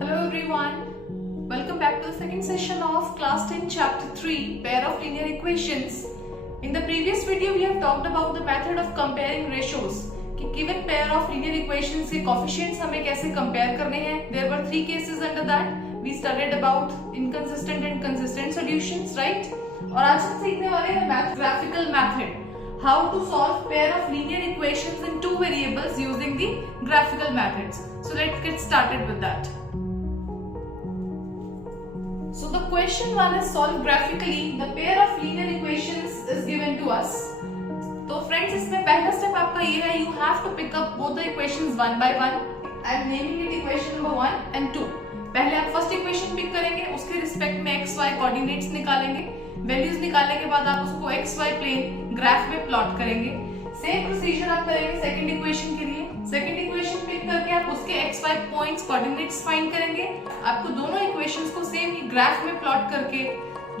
Hello everyone, welcome back to the second session of class 10 chapter 3 pair of linear equations. In the previous video we have talked about the method of comparing ratios कि given pair of linear equations के coefficients हमें कैसे compare करने हैं. There were 3 cases under that. We studied about inconsistent and consistent solutions, right? और आज हम सीखने वाले हैं graphical method. How to solve pair of linear equations in two variables using the graphical methods. So let's get started with that. So the question one is solved graphically. The pair of linear equations is given to us. तो friends इसमें पहला step आपका ये है, you have to pick up both the equations one by one. I am naming it equation number 1 and 2. पहले आप first equation pick करेंगे, उसके रिस्पेक्ट में एक्स वाई कोऑर्डिनेट्स निकालेंगे. वैल्यूज निकालने के बाद आप उसको एक्स वाई प्लेन ग्राफ में प्लॉट करेंगे. सेम प्रोसीजर आप करेंगे सेकंड इक्वेशन के लिए. सेकंड इक्वेशन पिक करके आप उसके X Y points coordinates find करेंगे. आपको दोनों इक्वेशंस को सेम ही ग्राफ में प्लॉट करके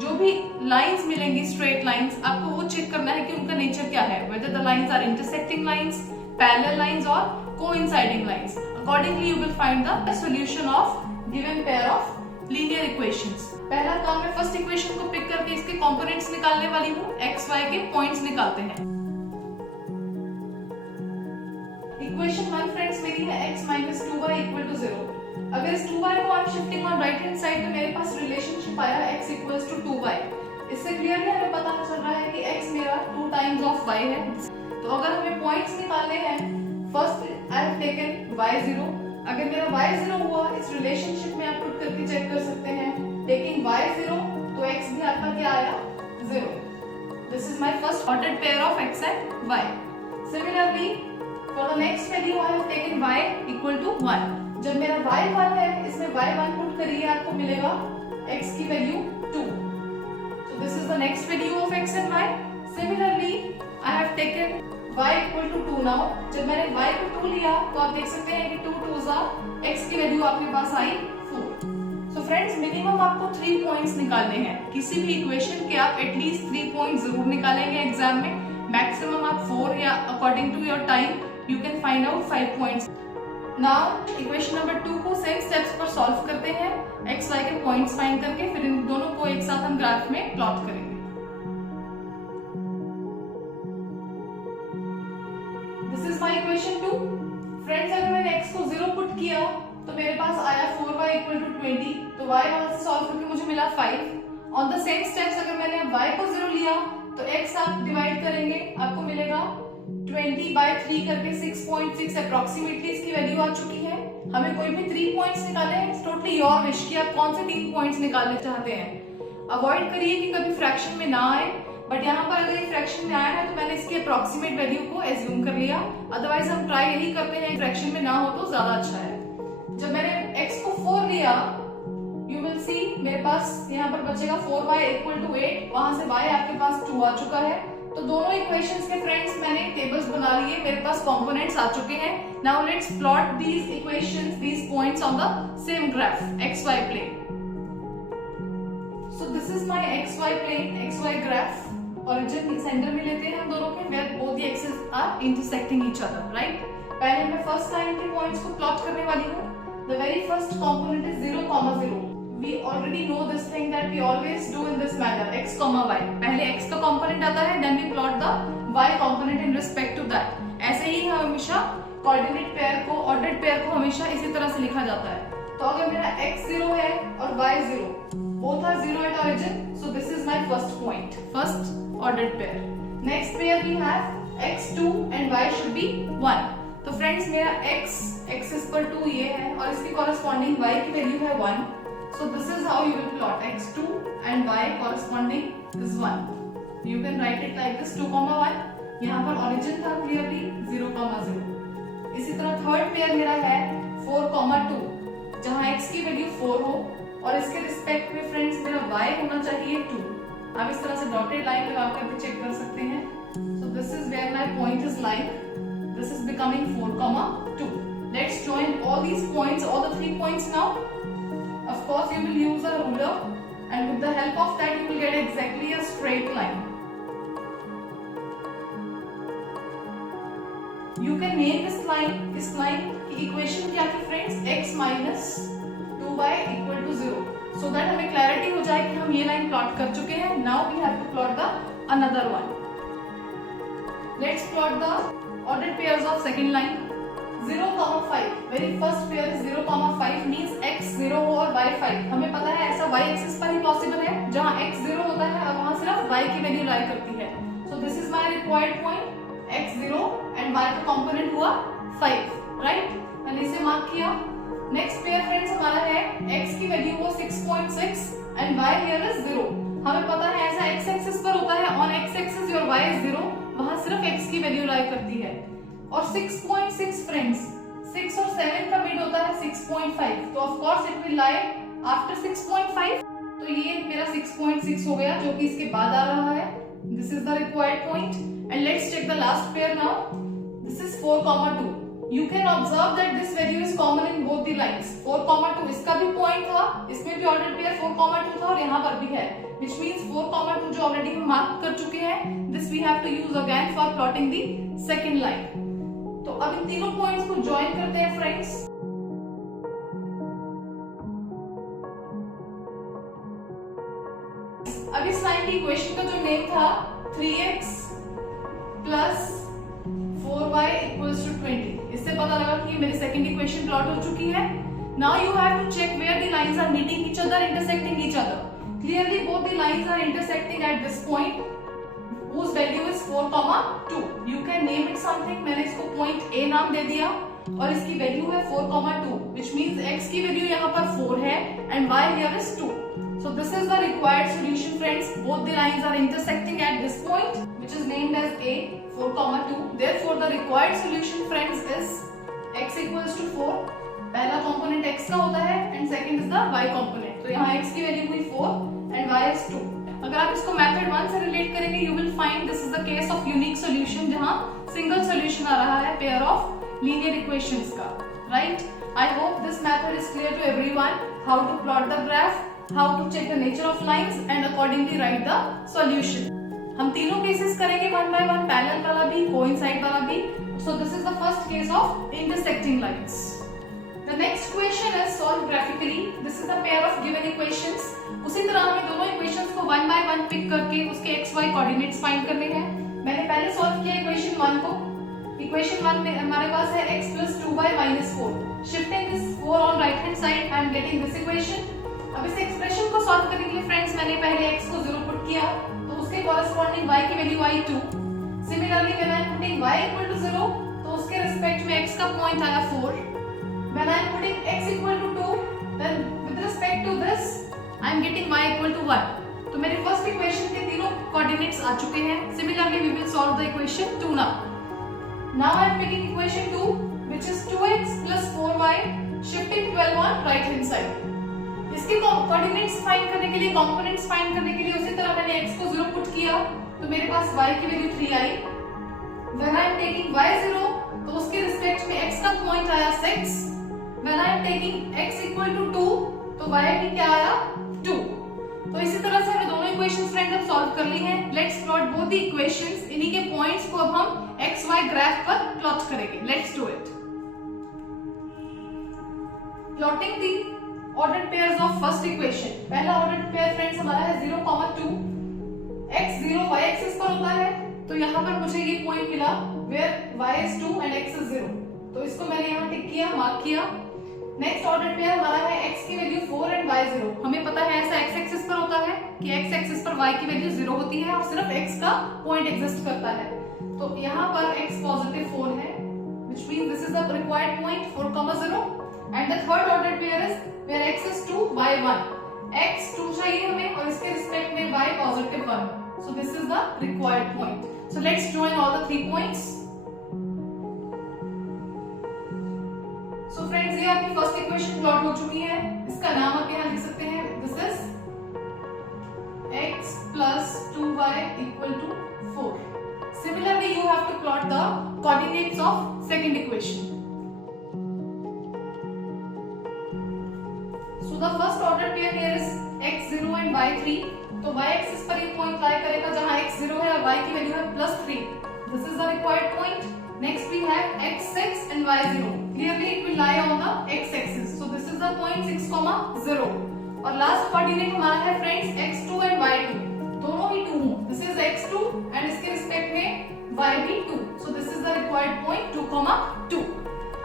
जो भी लाइंस मिलेंगी स्ट्रेट लाइंस, आपको वो चेक करना है कि उनका नेचर क्या है, whether the lines are intersecting lines, parallel lines और coinciding lines. Accordingly you will find the solution of given pair of linear equations. पहला काम है फर्स्ट इक्वेशन को पिक करके इसके कंपोनेंट्स निकालने वाली हूँ. एक्स वाई के पॉइंट्स निकालते हैं. इक्वेशन 1 फ्रेंड्स मेरी है x minus 2y equal to 0. अगर इस 2y को I'm shifting on right hand side तो मेरे पास रिलेशनशिप आया x equals to 2y. इससे क्लियरली हमें पता चल रहा है कि x मेरा 2 times of y है. तो अगर हमें पॉइंट्स निकालने हैं, first I have taken y0. अगर मेरा y0 हुआ, इस रिलेशनशिप में आप पुट करके चेक कर सकते हैं. टेकिंग y0 तो x भी आपका क्या आया 0. This is my first ordered pair of x and y. Similarly for the next value I have taken y equal to 1. जब मेरा y 1 है, इसमें y 1 पुट करिए, आपको मिलेगा x की value 2. So this is the next value of x and y. Similarly I have taken y equal to 2 now. जब मैंने y को 2 लिया तो आप देख सकते हैं कि 2 2s are x की वैल्यू आपके पास आई 4. So friends मिनिमम आपको 3 पॉइंट्स निकालने हैं. किसी भी इक्वेशन के आप एटलीस्ट 3 पॉइंट जरूर निकालेंगे एग्जाम में. मैक्सिमम आप 4 या according to your time you can find out 5 points. Now equation number 2 को same steps पर solve करते हैं x y के points find करके. फिर इन दोनों को एक साथ हम ग्राफ में प्लॉट करेंगे. This is my equation 2. Friends अगर मैंने x को 0 पुट किया तो मेरे पास आया 4y equal to 20. तो y वहां से सॉल्व करके मुझे मिला 5. On the same steps अगर मैंने y को 0 लिया तो x आप डिवाइड करेंगे, आपको मिलेगा 20 by 3 करके 6.6 अप्रोक्सीमेटली इसकी वैल्यू आ चुकी है. हमें कोई भी 3 पॉइंट्स निकाले हैं. इट्स टोटली योर विश कि आप कौन से 3 पॉइंट्स निकालना चाहते हैं. अवॉइड करिए कि कभी फ्रैक्शन में ना आए, बट यहाँ पर अगर ये फ्रैक्शन में आया है तो मैंने इसकी अप्रोक्सीमेट वैल्यू को एज्यूम कर लिया. अदरवाइज हम ट्राई यही करते हैं फ्रैक्शन में ना हो तो ज्यादा अच्छा है. जब मैंने x को 4 लिया, यू विल सी मेरे पास यहाँ पर बचेगा 4y equal to 8. वहां से y आपके पास 2 आ चुका है. तो दोनों इक्वेशंस के फ्रेंड्स मैंने टेबल्स बना लिए, मेरे पास कंपोनेंट्स आ चुके हैं. Now let's plot these equations, these points on the same graph xy plane. So this is my xy plane, xy graph. Origin centre में लेते हैं हम दोनों के, where both the axes are intersecting each other, right? पहले मैं first line के points को प्लॉट करने वाली हूँ. The very first component is 0, 0. We already know this thing that we always do in this manner, x, y. पहले x का component आता है, then we plot the y component in respect to that. ऐसे ही हमेशा coordinate pair को, ordered pair को हमेशा इसी तरह से लिखा जाता है. तो अगर मेरा x 0 है और y 0, both are 0 at origin, so this is my first point, first ordered pair. Next pair we have x 2 and y should be 1. तो फ्रेंड्स मेरा x एक्सिस पर 2 ये है और इसकी कॉरेस्पॉन्डिंग y की वैल्यू है 1. So this is how you will plot x2 and y corresponding is 1. You can write it like this 2, 1. यहाँ पर origin था clearly 0, 0. इसी तरह थर्ड पेयर मेरा है 4, 2, जहाँ x की वैल्यू 4 हो और इसके रिस्पेक्ट में फ्रेंड्स मेरा y होना चाहिए 2. आप इस तरह से डॉटेड लाइन लगा कर भी चेक कर सकते हैं. So this is where my point is lying. This is becoming 4, 2. Let's join all these points, all the 3 points now. Of course you will use a ruler and with the help of that you will get exactly a straight line. You can name this line की equation क्या थी friends? x minus 2 2y equal to 0, so that हमें clarity हो जाए कि हम ये line plot कर चुके हैं. Now we have to plot the another one. Let's plot the ordered pairs of second line. 0, 5. Very first pair is 0, 5 means x 0 हो और y 5. हमें पता है ऐसा y एक्सिस पर ही पॉसिबल है जहाँ x 0 होता है और वहाँ सिर्फ y की वैल्यू लाई करती है. So this is my required point, x 0 and y का कंपोनेंट हुआ 5, right? मैंने इसे मार्क किया. नेक्स्ट पेयर फ्रेंड्स हमारा है x की वैल्यू हो 6.6 and y here is 0. हमें पता है ऐसा x एक्सिस पर होता है, on x axis your y is 0, वहाँ सिर्फ x की वैल्यू लाई करती है. और 6.6 फ्रेंड्स 6 और 7 का मिड होता है 6.5, तो of course it will lie after 6.5. तो ये मेरा 6.6 हो गया जो कि इसके बाद आ रहा है. This is the required point and let's check the last pair now. This is 4, 2. You can observe that this value is common in both the lines. 4, 2 इसका भी पॉइंट था, इसमें भी ऑर्डर पेयर 4, 2 था और यहाँ पर भी है, which means 4, 2 जो ऑलरेडी हम मार्क कर चुके हैं. This we have to use again for plotting the second line. तो अब इन तीनों पॉइंट्स को ज्वाइन करते हैं फ्रेंड्स. अब इस लाइन की इक्वेशन का जो नेम था 3x plus 4y equals to 20. इससे पता लगा कि मेरी सेकंड इक्वेशन प्लॉट हो चुकी है. Now you have to check where the lines are meeting each other, intersecting each other. Clearly both the lines are intersecting at this point whose value is 4, 2. You can name it something. मैंने इसको point A नाम दे दिया और इसकी value है 4, 2, which means x की value यहाँ पर 4 है and y here is 2. So this is the required solution friends. Both the lines are intersecting at this point which is named as A, 4, 2. Therefore the required solution friends is x equals to 4. पहला component x का होता है and second is the y component. तो यहाँ x की value हुई 4 and y is 2. अगर आप इसको मेथड 1 से रिलेट करेंगे you will find this is the case of unique solution जहाँ सिंगल सॉल्यूशन आ रहा है पेयर ऑफ लीनियर इक्वेशंस का, right? I hope this method is clear to everyone. How to plot the graph, how to check the nature of lines and accordingly write the solution. हम तीनों cases करेंगे one by one, parallel वाला भी, coincide वाला भी. So this is the first case of intersecting lines. The next question is solved graphically. This is the pair of given equations. उसी तरह हमें दोनों इक्वेशंस को वन बाय वन पिक करके उसके x y कोऑर्डिनेट्स फाइंड करने हैं. मैंने पहले सॉल्व किया इक्वेशन 1 को. इक्वेशन 1 में हमारे पास है x plus 2y minus 4. Shifting this 4 on right hand side, I am getting this equation. अब इस एक्सप्रेशन को सॉल्व करने के लिए फ्रेंड्स मैंने पहले x को 0 पुट किया तो उसके कॉरेस्पॉन्डिंग y की वैल्यू आई 2. Similarly when I am putting y equal to 0 तो उसके रिस्पेक्ट में x का पॉइंट आया 4. When I am putting x equal to 2 then with respect to this I am getting y equal to 1. तो मेरे first equation के तीनों coordinates आ चुके हैं. Similarly we will solve the equation 2 now I am picking equation 2 which is 2x plus 4y shifting 12 on right hand side. इसके coordinates find करने के लिए, कंपोनेंट्स फाइंड करने के लिए उसी तरह मैंने x को 0 पुट किया तो मेरे पास y की value 3 I. When I am taking y 0 तो उसके रिस्पेक्ट में x का पॉइंट आया 6. When I am taking x equal to 2 तो y भी क्या आया 2. तो इसी तरह से हमने दोनों इक्वेशंस फ्रेंड्स अब सॉल्व कर ली हैं. Let's plot both the equations. इन्हीं के पॉइंट्स को अब हम x y ग्राफ पर प्लॉट करेंगे. Let's do it. Plotting the ordered pairs of first equation. पहला ordered pair फ्रेंड्स हमारा है 0, 2. x 0 y एक्सिस पर होता है तो यहाँ पर मुझे ये पॉइंट मिला where y is 2 and x is 0. तो इसको मैंने यहाँ टिक किया, मार्क किया. नेक्स्ट ordered pair हमारा है x की वैल्यू 4 and y 0. हमें पता है ऐसा x एक्सिस पर होता है कि x एक्सिस पर y की वैल्यू 0 होती है और सिर्फ x का पॉइंट एग्जिस्ट करता है. तो यहाँ पर x पॉजिटिव 4 है which means this is the required point 4, 0. And the third ordered pair is where x is 2, y 1. x 2 चाहिए हमें और इसके रिस्पेक्ट में y positive 1. So this is the required point. So let's join all the 3 points. So friends ये आपकी first equation plot हो चुकी है. इसका नाम आप यहाँ लिख सकते हैं. This is x plus 2y equal to 4. Similarly you have to plot the coordinates of second equation. So the first ordered pair here is x0 and y3. तो y एक्सिस पर एक पॉइंट लाई करेगा जहां x0 है और y की value है +3. This is the required point. Next we have x6 and y0. clearly it will lie on the x-axis. So this is the point 6, 0. और लास्ट कोऑर्डिनेट हमारा है फ्रेंड्स x2 एंड y2, दोनों ही 2 हों. This is x2 and इसके respect में y भी 2. So this is the required point 2, 2.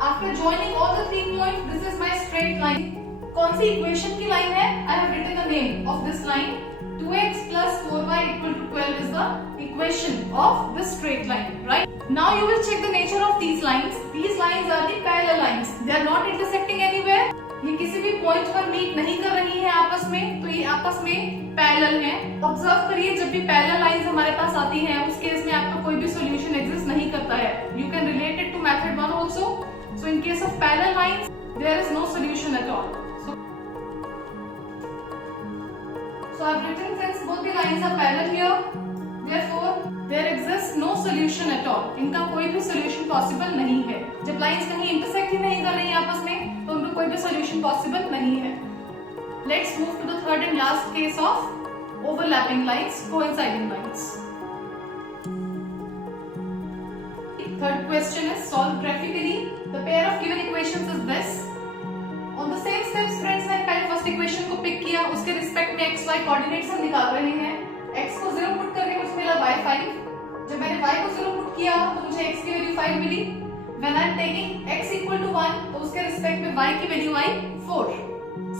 After joining all the 3 points, this is my straight line. कौन सी इक्वेशन की लाइन है? I have written the name of this line. 2x plus 4y equal to 12 is the equation of this straight line, right? Now you will check the nature of these lines. These lines are the parallel lines. They are not intersecting anywhere. ये किसी भी point पर meet नहीं कर रही है आपस में, तो ये आपस में पैरेलल हैं. ऑब्जर्व करिए, जब भी पैरेलल लाइंस हमारे पास आती हैं उस केस में आपका कोई भी सॉल्यूशन एग्जिस्ट नहीं करता है. You can relate it to method 1 also. So in case of parallel lines there is no solution at all. So I've written since both the lines are parallel here, therefore there exists no solution at all. इनका कोई भी solution possible नहीं है. जब lines कहीं intersect ही नहीं कर रही हैं आपस में, तो उनका कोई भी solution possible नहीं है. Let's move to the third and last case of overlapping lines, coinciding lines. Third question is solved graphically. The pair of given equations is this. On the same steps friends, मैंने पहले first equation को pick किया, उसके respect में x y coordinates हम निकाल रहे हैं. x को 0 पुट करके मुझे मिला y 5. जब मैंने y को 0 पुट किया तो मुझे x की वैल्यू 5 मिली. When I am taking x equal to 1, तो उसके रिस्पेक्ट में y की value I 4.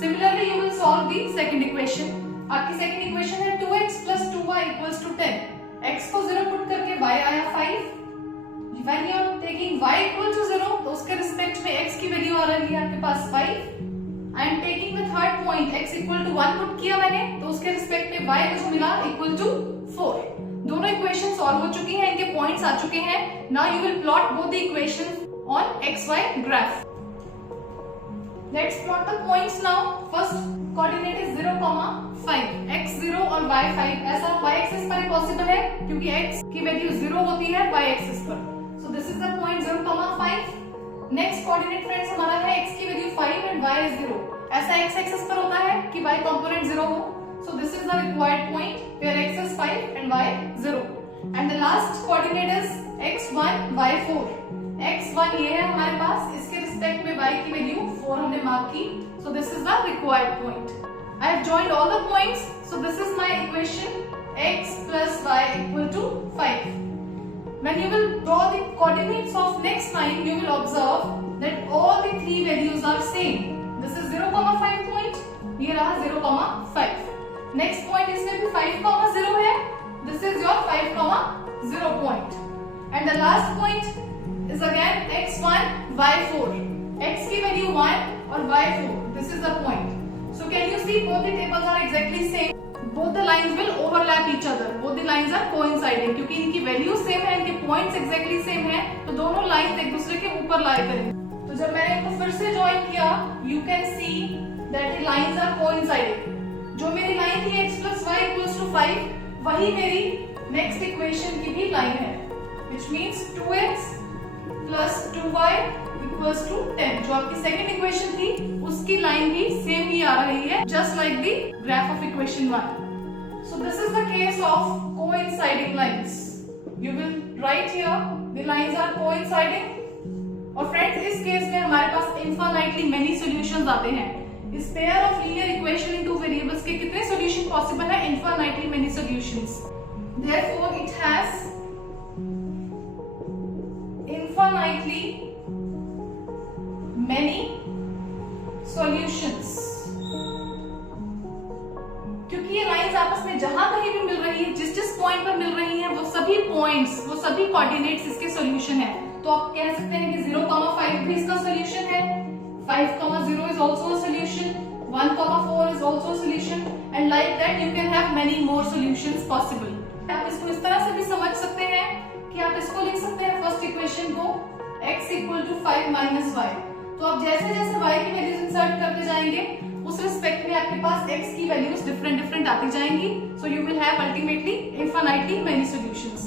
Similarly you will solve the second equation. आपकी सेकंड इक्वेशन है 2x plus 2y equals to 10. x को 0 पुट करके y आया 5. When you are taking y equal to 0, तो उसके रिस्पेक्ट में x की वैल्यू आ रही है आपके पास 5. I am taking the third point, x equal to 1 put किया मैंने, तो उसके रिस्पेक्ट में y मुझे मिला equal to 4. दोनों इक्वेशन सॉल्व हो चुकी हैं, इनके पॉइंट्स आ चुके हैं. Now you will plot both the equations on xy graph. Let's plot the points now. First coordinate is 0, 5. x 0 और y 5. ऐसा y axis पर ही पॉसिबल है क्योंकि x की वैल्यू 0 होती है y axis पर. So this is the point 0, 5. Next coordinate friends हमारा है x की वैल्यू 5 एंड y is 0. ऐसा x एक्सिस पर होता है कि y कंपोनेंट 0 हो. So this is the required point where x is 5 and y 0. And the last coordinate is x1 y 4. x1 ये है हमारे पास, इसके रिस्पेक्ट में y की वैल्यू 4 हमने मार्क की. सो this is the required point. I have joined all the points. So this is my equation x plus y equal to 5. When you will draw the coordinates of next line, you will observe that all the three values are same. This is 0, 5 point. ये रहा 0, 5. Next point इसमें भी 5, 0 है. This is your 5, 0 point. And the last point is again x1, y4. X की value 1 और y 4. This is the point. So can you see both the tables are exactly same. Both the lines will overlap each other. Both the lines are coinciding. क्योंकि इनकी value same है, इनके points exactly same है, तो दोनों lines एक दूसरे के ऊपर लाई करेंगे. तो जब मैंने इनको फिर से ज्वाइन किया, you can see that the lines are coinciding. जो मेरी लाइन थी x plus y equals to 5, वही मेरी नेक्स्ट इक्वेशन की भी लाइन है, which means 2x plus 2y equals to 10. जो आपकी सेकंड इक्वेशन थी उसकी लाइन भी सेम ही आ रही है, just like the graph of equation 1. So this is the case of coinciding lines. You will write here the lines are coinciding. और friends इस case में हमारे पास infinitely many solutions आते हैं. इस pair of linear equation in two variables के कितने solution possible है? Infinitely many solutions. Therefore it has infinitely many solutions. क्योंकि ये लाइंस आपस में जहां कहीं भी मिल रही है, जिस पॉइंट पर मिल रही हैं, वो सभी पॉइंट्स, वो सभी कोऑर्डिनेट्स इसके सॉल्यूशन है. तो आप कह सकते हैं कि 0, 5 भी इसका सॉल्यूशन है. 5, 0 is also a solution. 1, 4 is also a solution. And like that you can have many more solutions possible. आप इसको इस तरह से भी समझ सकते हैं कि आप इसको लिख सकते हैं फर्स्ट इक्वेशन को x equal to 5 minus y. तो आप जैसे जैसे y की वैल्यूज इंसर्ट करते जाएंगे, उस रिस्पेक्ट में आपके पास x की वैल्यूज डिफरेंट आती जाएंगी. So you will have ultimately infinitely many solutions.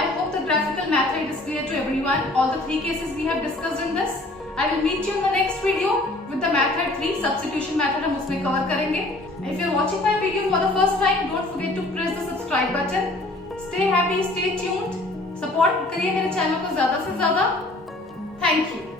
I hope the graphical method is clear to everyone. All the three cases we have discussed in this. I will meet you in the next video with the method 3 substitution method. हम उसमें cover करेंगे. If you are watching my video for the first time, don't forget to press the subscribe button. Stay happy, stay tuned. Support करिए मेरे channel को ज़्यादा से ज़्यादा. Thank you.